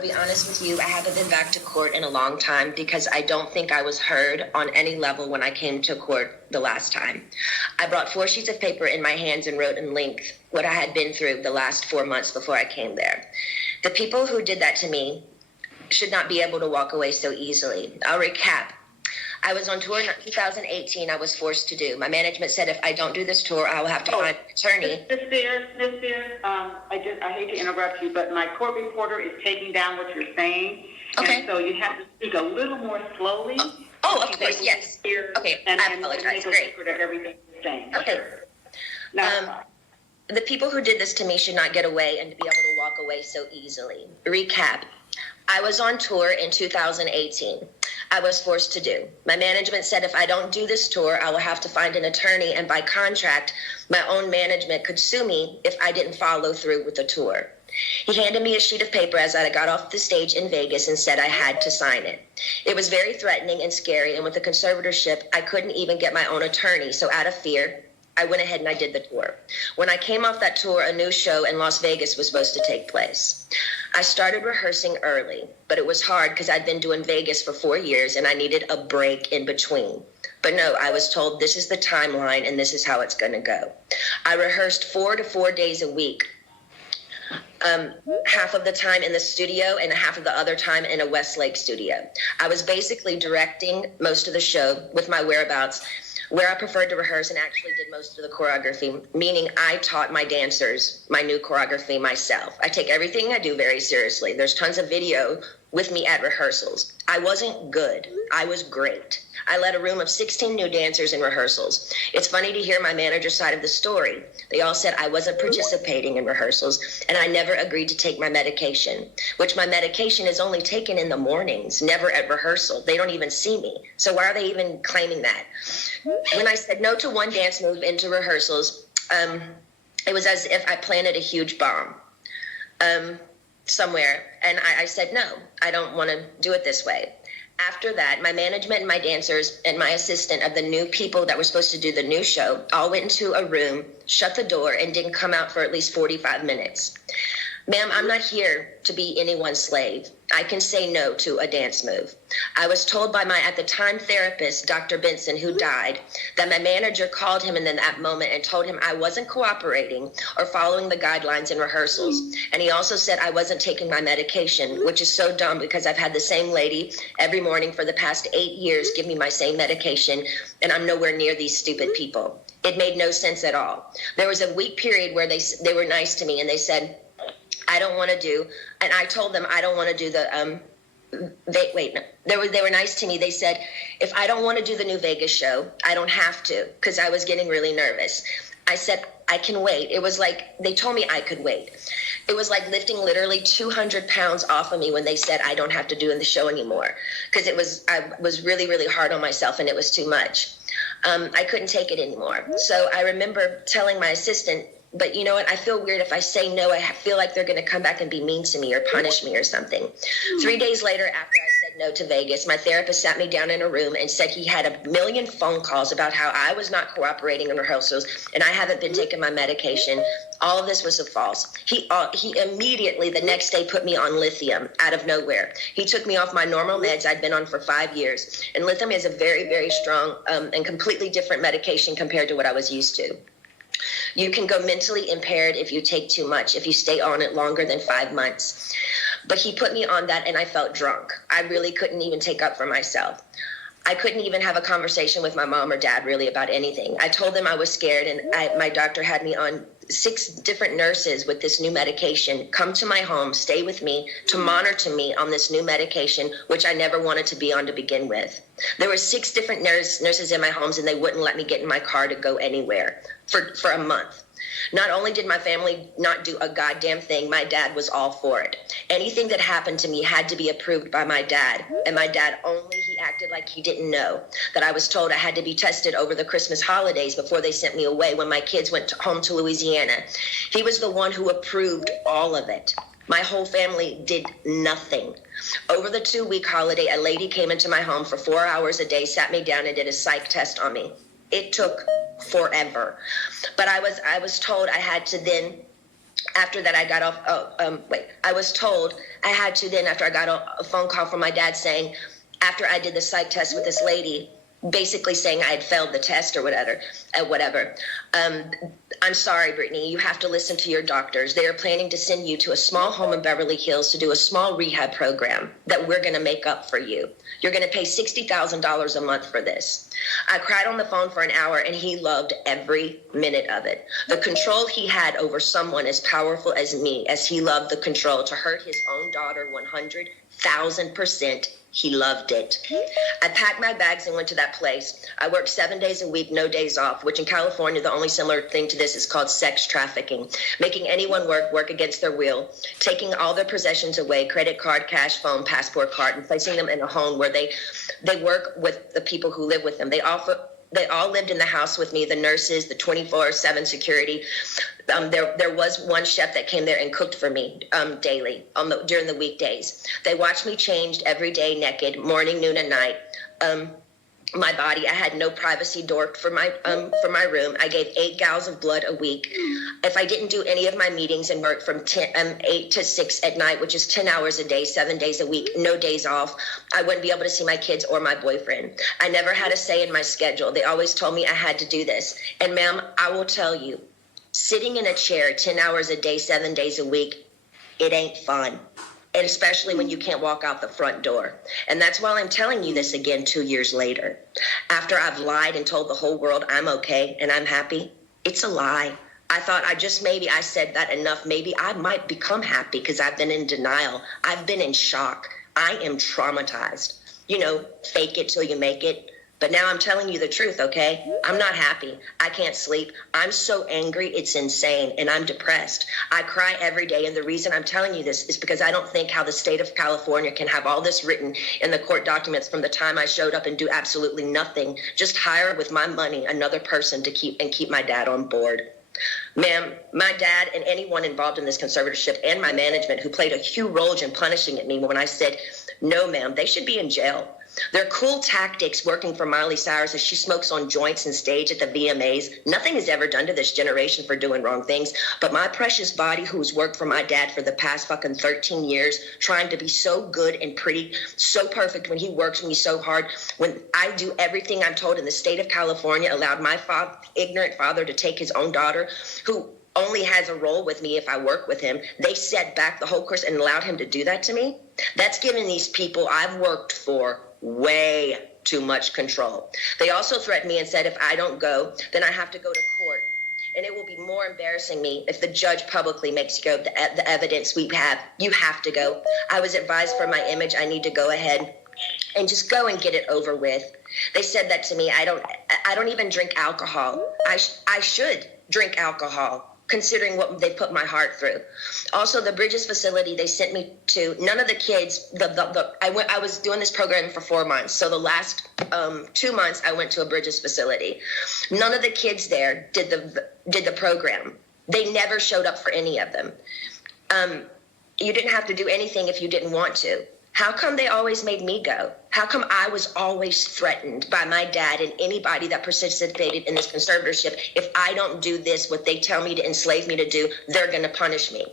To be honest with you, I haven't been back to court in a long time because I don't think I was heard on any level when I came to court the last time. I brought 4 sheets of paper in my hands and wrote in length what I had been through the last 4 months before I came there. The people who did that to me should not be able to walk away so easily. I'll recap. I was on tour in 2018. I was forced to do. My management said if I don't do this tour, I will have to find an attorney. Ms. Spears, I hate to interrupt you, but my court reporter is taking down what you're saying. Okay. And so you have to speak a little more slowly. Oh, of course, yes. Okay, I apologize. Great. Everything you're saying. Okay. Sure. Now, the people who did this to me should not get away and be able to walk away so easily. Recap. I was on tour in 2018. I was forced to do. My management said if I don't do this tour, I will have to find an attorney, and by contract, my own management could sue me if I didn't follow through with the tour. He handed me a sheet of paper as I got off the stage in Vegas and said I had to sign it. It was very threatening and scary, and with the conservatorship, I couldn't even get my own attorney, so out of fear, I went ahead and I did the tour. When I came off that tour, a new show in Las Vegas was supposed to take place. I started rehearsing early, but it was hard because I'd been doing Vegas for 4 years and I needed a break in between. But no, I was told this is the timeline and this is how it's going to go. I rehearsed 4 to 4 days a week. Half of the time in the studio and half of the other time in a Westlake studio. I was basically directing most of the show with my whereabouts, where I preferred to rehearse and actually did most of the choreography, meaning I taught my dancers my new choreography myself. I take everything I do very seriously. There's tons of video with me at rehearsals. I wasn't good. I was great. I led a room of 16 new dancers in rehearsals. It's funny to hear my manager's side of the story. They all said I wasn't participating in rehearsals and I never agreed to take my medication, which my medication is only taken in the mornings, never at rehearsal. They don't even see me. So why are they even claiming that? When I said no to one dance move into rehearsals, it was as if I planted a huge bomb somewhere. And I said, no, I don't want to do it this way. After that, my management and my dancers and my assistant of the new people that were supposed to do the new show all went into a room, shut the door, and didn't come out for at least 45 minutes. Ma'am, I'm not here to be anyone's slave. I can say no to a dance move. I was told by my, at the time, therapist, Dr. Benson, who died, that my manager called him in that moment and told him I wasn't cooperating or following the guidelines in rehearsals. And he also said I wasn't taking my medication, which is so dumb because I've had the same lady every morning for the past 8 years give me my same medication, and I'm nowhere near these stupid people. It made no sense at all. There was a week period where they were nice to me and they said, I don't want to do, and I told them I don't want to do the, they were nice to me. They said, if I don't want to do the new Vegas show, I don't have to, because I was getting really nervous. I said, I can wait. It was like, they told me I could wait. It was like lifting literally 200 pounds off of me when they said I don't have to do in the show anymore, because I was really, really hard on myself and it was too much. I couldn't take it anymore. So I remember telling my assistant, but you know what? I feel weird if I say no. I feel like they're going to come back and be mean to me or punish me or something. 3 days later, after I said no to Vegas, my therapist sat me down in a room and said he had a million phone calls about how I was not cooperating in rehearsals and I haven't been taking my medication. All of this was a false. He immediately the next day put me on lithium out of nowhere. He took me off my normal meds I'd been on for 5 years. And lithium is a very, very strong and completely different medication compared to what I was used to. You can go mentally impaired if you take too much, if you stay on it longer than 5 months. But he put me on that and I felt drunk. I really couldn't even take up for myself. I couldn't even have a conversation with my mom or dad really about anything. I told them I was scared and my doctor had me on 6 different nurses with this new medication come to my home, stay with me, to monitor me on this new medication, which I never wanted to be on to begin with. There were 6 different nurses in my homes and they wouldn't let me get in my car to go anywhere for a month. Not only did my family not do a goddamn thing, my dad was all for it. Anything that happened to me had to be approved by my dad. And my dad he acted like he didn't know that I was told I had to be tested over the Christmas holidays before they sent me away when my kids went home to Louisiana. He was the one who approved all of it. My whole family did nothing. Over the 2-week holiday, a lady came into my home for 4 hours a day, sat me down and did a psych test on me. It took forever. But I was told I had to then After that, I got off, I was told I had to then, after I got a phone call from my dad saying, after I did the psych test with this lady, basically saying I had failed the test or whatever. I'm sorry, Britney, you have to listen to your doctors. They are planning to send you to a small home in Beverly Hills to do a small rehab program that we're going to make up for you. You're going to pay $60,000 a month for this. I cried on the phone for an hour, and he loved every minute of it. The control he had over someone as powerful as me, as he loved the control to hurt his own daughter 100,000%. He loved it. I packed my bags and went to that place. I worked 7 days a week, no days off, which in California, the only similar thing to this is called sex trafficking. Making anyone work against their will, taking all their possessions away, credit card, cash, phone, passport card, and placing them in a home where they work with the people who live with them. They all lived in the house with me, the nurses, the 24/7 security. There was one chef that came there and cooked for me daily during the weekdays. They watched me changed every day, naked, morning, noon, and night. My body, I had no privacy door for my room. I gave 8 gallons of blood a week. If I didn't do any of my meetings and work from 8 to 6 at night, which is 10 hours a day, 7 days a week, no days off, I wouldn't be able to see my kids or my boyfriend. I never had a say in my schedule. They always told me I had to do this. And ma'am, I will tell you, sitting in a chair 10 hours a day, 7 days a week, it ain't fun. And especially when you can't walk out the front door. And that's why I'm telling you this again 2 years later. After I've lied and told the whole world I'm okay and I'm happy, it's a lie. I thought I said that enough. Maybe I might become happy because I've been in denial. I've been in shock. I am traumatized. Fake it till you make it. But now I'm telling you the truth, okay? I'm not happy. I can't sleep. I'm so angry, it's insane, and I'm depressed. I cry every day, and the reason I'm telling you this is because I don't think how the state of California can have all this written in the court documents from the time I showed up and do absolutely nothing, just hire with my money another person to keep my dad on board. Ma'am, my dad and anyone involved in this conservatorship and my management who played a huge role in punishing at me when I said, no, ma'am, they should be in jail. Their cool tactics working for Miley Cyrus as she smokes on joints and stage at the VMAs. Nothing is ever done to this generation for doing wrong things. But my precious body, who's worked for my dad for the past fucking 13 years, trying to be so good and pretty, so perfect when he works with me so hard, when I do everything I'm told in the state of California, allowed my ignorant father to take his own daughter, who only has a role with me if I work with him. They set back the whole course and allowed him to do that to me. That's giving these people I've worked for way too much control. They also threatened me and said if I don't go, then I have to go to court. And it will be more embarrassing me if the judge publicly makes you go the evidence we have. You have to go. I was advised for my image, I need to go ahead and just go and get it over with. They said that to me. I don't even drink alcohol. I should drink alcohol, considering what they put my heart through. Also, the Bridges facility they sent me to, none of the kids, I was doing this program for 4 months. So the last 2 months I went to a Bridges facility. None of the kids there did the program. They never showed up for any of them. You didn't have to do anything if you didn't want to. How come they always made me go? How come I was always threatened by my dad and anybody that participated in this conservatorship? If I don't do this, what they tell me to enslave me to do, they're going to punish me.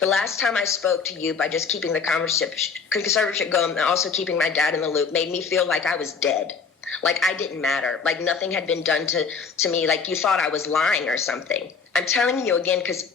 The last time I spoke to you by just keeping the conservatorship going and also keeping my dad in the loop made me feel like I was dead. Like I didn't matter. Like nothing had been done to me. Like you thought I was lying or something. I'm telling you again because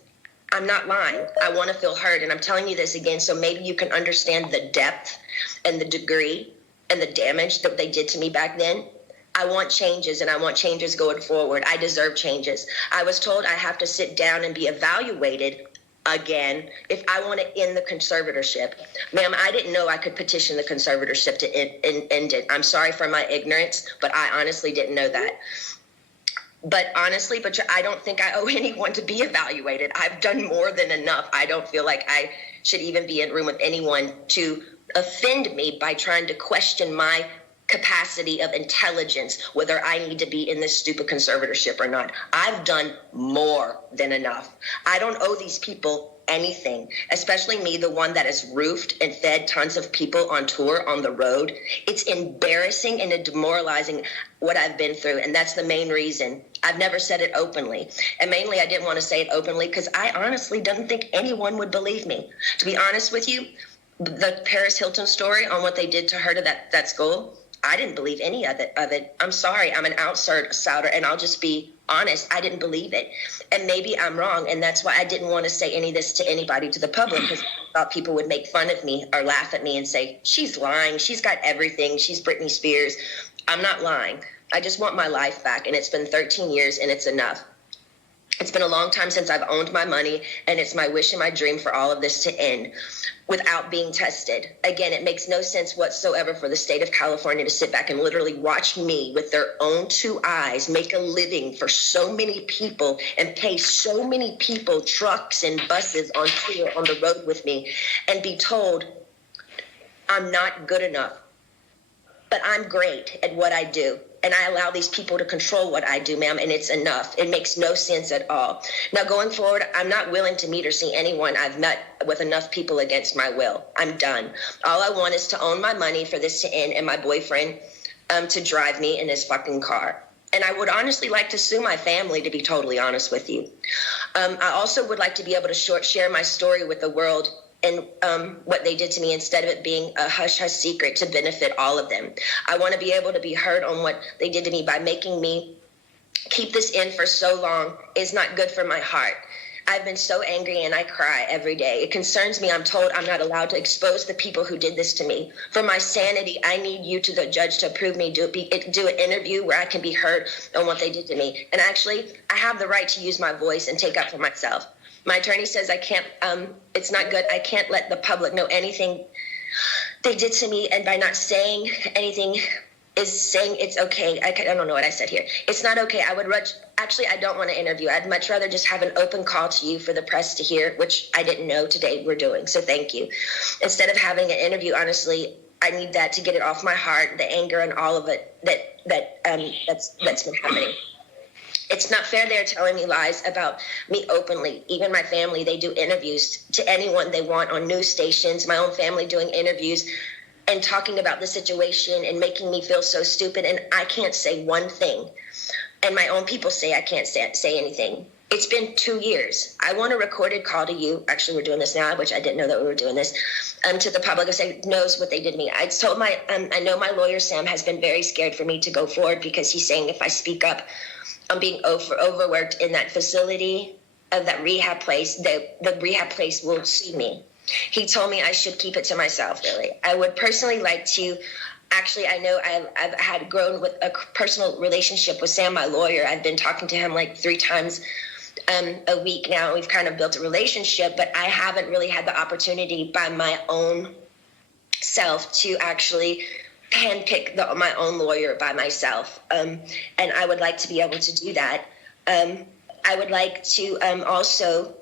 I'm not lying. I want to feel heard. And I'm telling you this again so maybe you can understand the depth and the degree and the damage that they did to me back then. I want changes, and I want changes going forward. I deserve changes. I was told I have to sit down and be evaluated again if I want to end the conservatorship. Ma'am, I didn't know I could petition the conservatorship to end it. I'm sorry for my ignorance, but I honestly didn't know that. But I don't think I owe anyone to be evaluated. I've done more than enough. I don't feel like I should even be in a room with anyone to offend me by trying to question my capacity of intelligence, whether I need to be in this stupid conservatorship or not. I've done more than enough. I don't owe these people anything, especially me, the one that has roofed and fed tons of people on tour on the road. It's embarrassing and demoralizing what I've been through. And that's the main reason I've never said it openly. And mainly I didn't want to say it openly because I honestly didn't think anyone would believe me. To be honest with you, the Paris Hilton story on what they did to her to that school, I didn't believe any of it. I'm sorry. I'm an outsider, and I'll just be honest. I didn't believe it. And maybe I'm wrong, and that's why I didn't want to say any of this to anybody, to the public, because I thought people would make fun of me or laugh at me and say, she's lying. She's got everything. She's Britney Spears. I'm not lying. I just want my life back, and it's been 13 years, and it's enough. It's been a long time since I've owned my money, and it's my wish and my dream for all of this to end without being tested. Again, it makes no sense whatsoever for the state of California to sit back and literally watch me with their own two eyes make a living for so many people and pay so many people trucks and buses on tour on the road with me and be told I'm not good enough. But I'm great at what I do. And I allow these people to control what I do, ma'am, and it's enough. It makes no sense at all. Now, going forward, I'm not willing to meet or see anyone I've met with enough people against my will. I'm done. All I want is to own my money for this to end and my boyfriend to drive me in his fucking car. And I would honestly like to sue my family, to be totally honest with you. I also would like to be able to share my story with the world and what they did to me instead of it being a hush-hush secret to benefit all of them. I want to be able to be heard on what they did to me by making me keep this in for so long is not good for my heart. I've been so angry and I cry every day. It concerns me. I'm told I'm not allowed to expose the people who did this to me. For my sanity, I need you to the judge to approve me, do an interview where I can be heard on what they did to me. And actually, I have the right to use my voice and take up for myself. My attorney says I can't, it's not good. I can't let the public know anything they did to me. And by not saying anything is saying it's okay. I don't know what I said here. It's not okay. I don't want to interview. I'd much rather just have an open call to you for the press to hear, which I didn't know today we're doing. So thank you. Instead of having an interview, honestly, I need that to get it off my heart, the anger and all of it that's been happening. It's not fair they're telling me lies about me openly. Even my family, they do interviews to anyone they want on news stations. My own family doing interviews and talking about the situation and making me feel so stupid. And I can't say one thing. And my own people say I can't say anything. It's been 2 years. I want a recorded call to you. Actually, we're doing this now, which I didn't know that we were doing this, to the public who knows what they did to me. I told I know my lawyer, Sam, has been very scared for me to go forward because he's saying if I speak up, I'm being overworked in that facility of that rehab place. The rehab place will sue me. He told me I should keep it to myself, really. I would personally like to, actually, I know I've had grown with a personal relationship with Sam, my lawyer. I've been talking to him like 3 times a week now. We've kind of built a relationship, but I haven't really had the opportunity by my own self to actually handpick my own lawyer by myself. And I would like to be able to do that. I would like to also,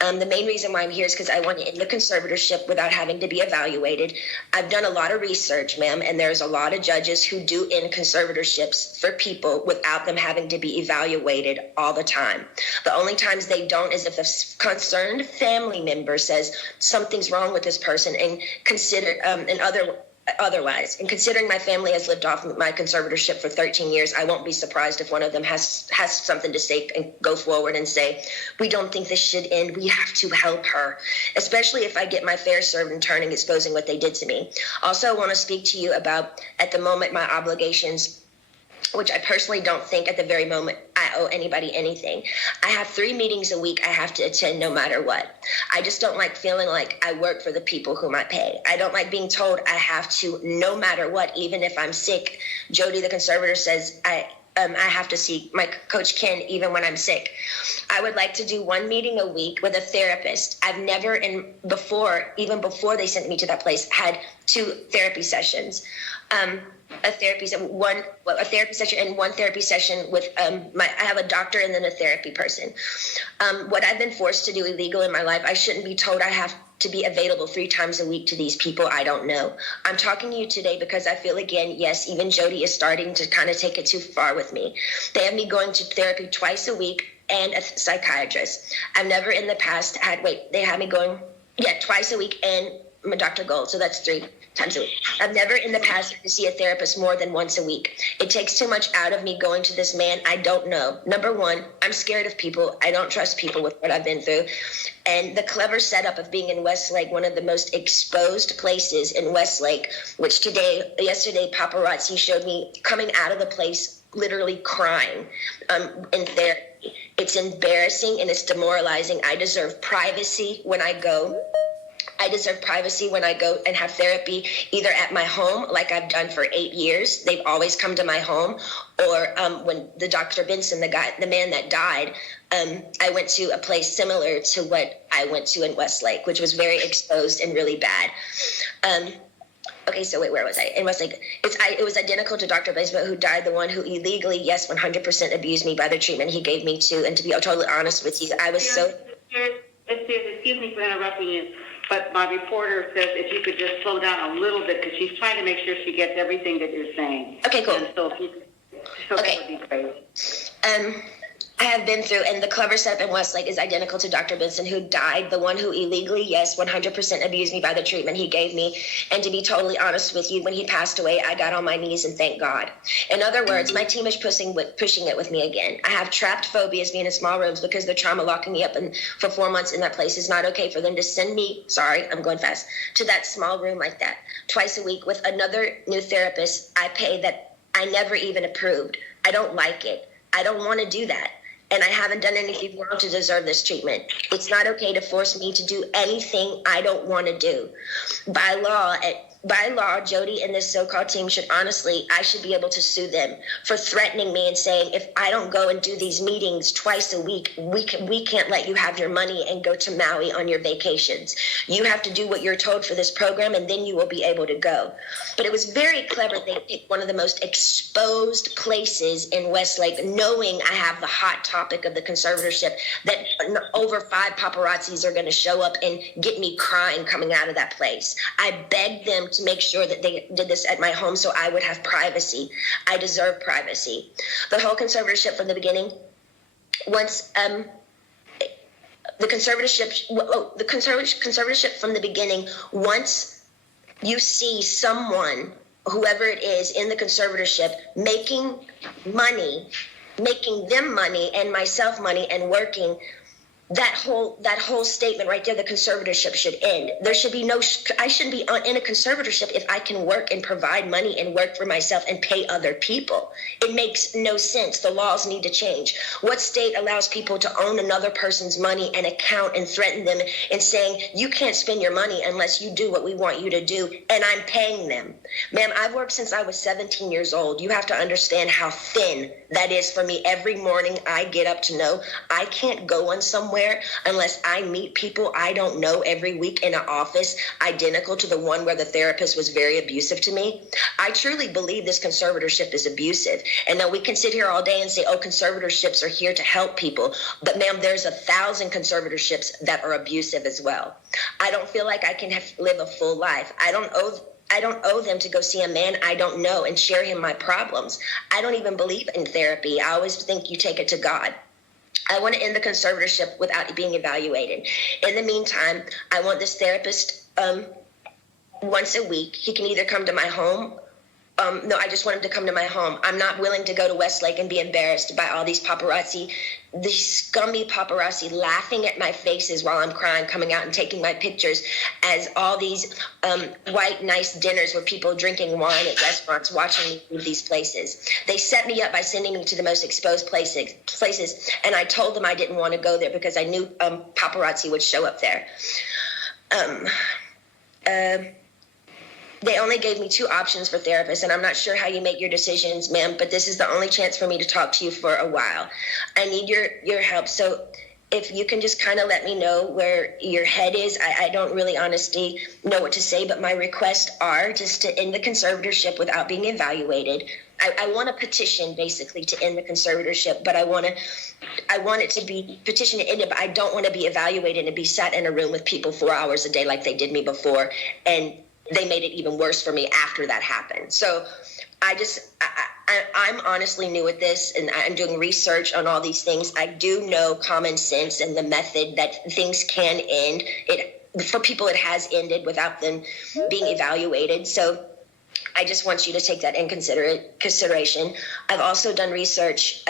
the main reason why I'm here is because I want to end the conservatorship without having to be evaluated. I've done a lot of research, ma'am, and there's a lot of judges who do end conservatorships for people without them having to be evaluated all the time. The only times they don't is if a concerned family member says something's wrong with this person and consider otherwise. And considering my family has lived off my conservatorship for 13 years, I won't be surprised if one of them has something to say and go forward and say, we don't think this should end. We have to help her, especially if I get my fair served in turning, exposing what they did to me. Also, I want to speak to you about, at the moment, my obligations, which I personally don't think at the very moment I owe anybody anything. I have 3 meetings a week I have to attend no matter what. I just don't like feeling like I work for the people whom I pay. I don't like being told I have to no matter what, even if I'm sick. Jody, the conservator, says I have to see my coach Ken even when I'm sick. I would like to do 1 meeting a week with a therapist. I've never, even before they sent me to that place, had 2 therapy sessions. A therapy session and 1 therapy session with I have a doctor and then a therapy person. What I've been forced to do illegal in my life, I shouldn't be told I have to be available 3 times a week to these people I don't know. I'm talking to you today because I feel, again, yes, even Jody is starting to kind of take it too far with me. They have me going to therapy twice a week and a psychiatrist. I've never in the past they had me going, twice a week and my Dr. Gold. So that's 3 times a week. I've never in the past had to see a therapist more than once a week. It takes too much out of me going to this man I don't know. Number one, I'm scared of people. I don't trust people with what I've been through. And the clever setup of being in Westlake, one of the most exposed places in Westlake, which yesterday, paparazzi showed me coming out of the place literally crying in therapy. It's embarrassing and it's demoralizing. I deserve privacy when I go. I deserve privacy when I go and have therapy, either at my home, like I've done for 8 years. They've always come to my home. Or when the Dr. Benson, the man that died, I went to a place similar to what I went to in Westlake, which was very exposed and really bad. Okay, so wait, where was I? In Westlake, it was identical to Dr. Benson, who died, the one who illegally, 100% abused me by the treatment he gave me too. And to be totally honest with you, I was so... Excuse me for interrupting you, but my reporter says if you could just slow down a little bit, because she's trying to make sure she gets everything that you're saying. Okay, cool. And so that would be great. I have been through, and the clever setup in Westlake is identical to Dr. Benson, who died, the one who illegally, 100% abused me by the treatment he gave me. And to be totally honest with you, when he passed away, I got on my knees and thanked God. In other words, my team is pushing it with me again. I have trapped phobias being in small rooms because the trauma locking me up for 4 months in that place. Is not okay for them to send me, I'm going fast, to that small room like that twice a week with another new therapist I pay that I never even approved. I don't like it. I don't want to do that. And I haven't done anything wrong to deserve this treatment. It's not okay to force me to do anything I don't want to do. By law, Jody and this so-called team I should be able to sue them for threatening me and saying, if I don't go and do these meetings twice a week, we can't let you have your money and go to Maui on your vacations. You have to do what you're told for this program, and then you will be able to go. But it was very clever. They picked one of the most exposed places in Westlake, knowing I have the hot topic of the conservatorship, that over 5 paparazzis are going to show up and get me crying coming out of that place. I begged them to make sure that they did this at my home so I would have privacy. I deserve privacy. The whole conservatorship from the beginning, once the conservatorship from the beginning, once you see someone, whoever it is in the conservatorship, making them money and myself money and working, that whole statement right there, the conservatorship should end. There should be I shouldn't be in a conservatorship if I can work and provide money and work for myself and pay other people. It makes no sense. The laws need to change. What state allows people to own another person's money and account and threaten them and saying, you can't spend your money unless you do what we want you to do, and I'm paying them? Ma'am, I've worked since I was 17 years old. You have to understand how thin that is for me. Every morning I get up to know I can't go on somewhere unless I meet people I don't know every week in an office identical to the one where the therapist was very abusive to me. I truly believe this conservatorship is abusive. And now we can sit here all day and say, oh, conservatorships are here to help people. But ma'am, there's 1,000 conservatorships that are abusive as well. I don't feel like I can live a full life. I don't owe them to go see a man I don't know and share him my problems. I don't even believe in therapy. I always think you take it to God. I want to end the conservatorship without being evaluated. In the meantime, I want this therapist once a week. He can either come to my home. I just want him to come to my home. I'm not willing to go to Westlake and be embarrassed by all these paparazzi, these scummy paparazzi laughing at my faces while I'm crying, coming out and taking my pictures, as all these white, nice dinners with people drinking wine at restaurants, watching me leave these places. They set me up by sending me to the most exposed places, and I told them I didn't want to go there because I knew paparazzi would show up there. They only gave me 2 options for therapists, and I'm not sure how you make your decisions, ma'am, but this is the only chance for me to talk to you for a while. I need your help. So if you can just kind of let me know where your head is. I don't really honestly know what to say, but my requests are just to end the conservatorship without being evaluated. I want a petition basically to end the conservatorship, but I want it to be petition to end it, but I don't want to be evaluated and be sat in a room with people 4 hours a day like they did me before, and they made it even worse for me after that happened. So I I'm honestly new at this, and I'm doing research on all these things. I do know common sense and the method that things can end. For people, it has ended without them being evaluated. So I just want you to take that in consideration. I've also done research.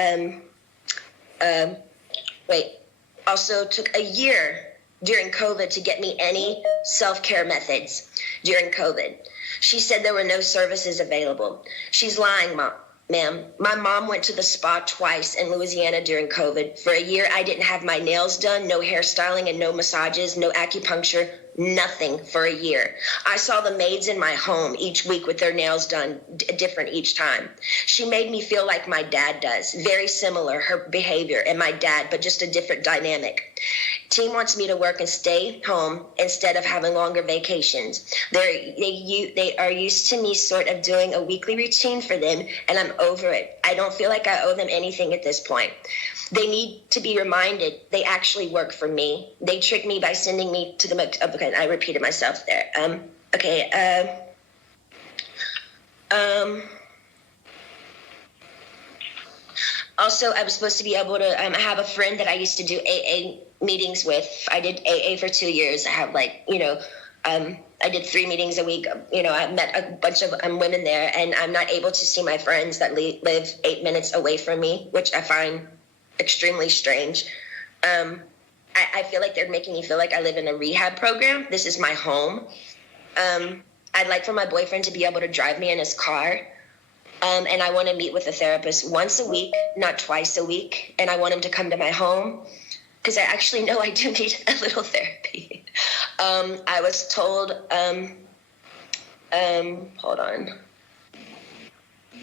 Also took a year during COVID to get me any self-care methods during COVID. She said there were no services available. She's lying, ma'am. My mom went to the spa twice in Louisiana during COVID. For a year, I didn't have my nails done, no hairstyling and no massages, no acupuncture, nothing for a year. I saw the maids in my home each week with their nails done different each time. She made me feel like my dad does. Very similar, her behavior and my dad, but just a different dynamic. Team wants me to work and stay home instead of having longer vacations. They are used to me sort of doing a weekly routine for them, and I'm over it. I don't feel like I owe them anything at this point. They need to be reminded they actually work for me. They tricked me by sending me to the... Okay, I repeated myself there. Also, I was supposed to be able to... I have a friend that I used to do AA meetings with. I did AA for 2 years. I have I did 3 meetings a week. I met a bunch of women there, and I'm not able to see my friends that live 8 minutes away from me, which I find extremely strange. I feel like they're making me feel like I live in a rehab program. This is my home. I'd like for my boyfriend to be able to drive me in his car. And I want to meet with a therapist once a week, not twice a week. And I want him to come to my home because I actually know I do need a little therapy. I was told, hold on.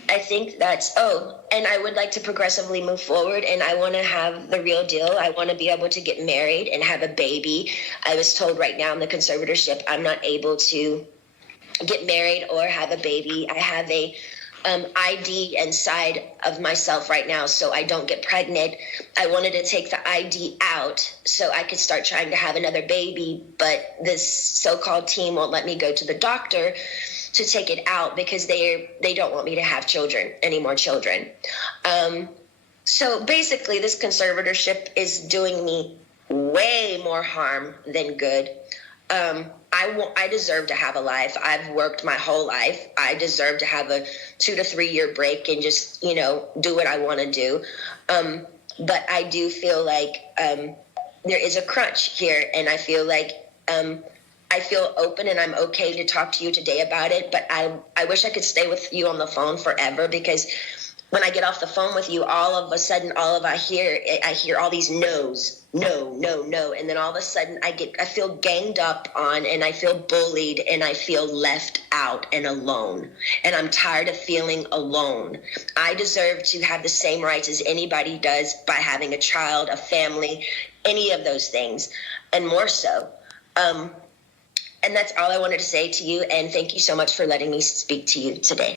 I think and I would like to progressively move forward, and I want to have the real deal. I want to be able to get married and have a baby. I was told right now in the conservatorship, I'm not able to get married or have a baby. I have a ID inside of myself right now, so I don't get pregnant. I wanted to take the ID out so I could start trying to have another baby, but this so-called team won't let me go to the doctor to take it out because they don't want me to have any more children. So basically, this conservatorship is doing me way more harm than good. I deserve to have a life. I've worked my whole life. I deserve to have a 2 to 3 year break and just, do what I want to do. But I do feel like there is a crunch here, and I feel like I feel open and I'm okay to talk to you today about it, but I wish I could stay with you on the phone forever, because when I get off the phone with you, all of a sudden, I hear all these no's, no. And then all of a sudden I feel ganged up on, and I feel bullied, and I feel left out and alone. And I'm tired of feeling alone. I deserve to have the same rights as anybody does by having a child, a family, any of those things, and more so. And that's all I wanted to say to you. And thank you so much for letting me speak to you today.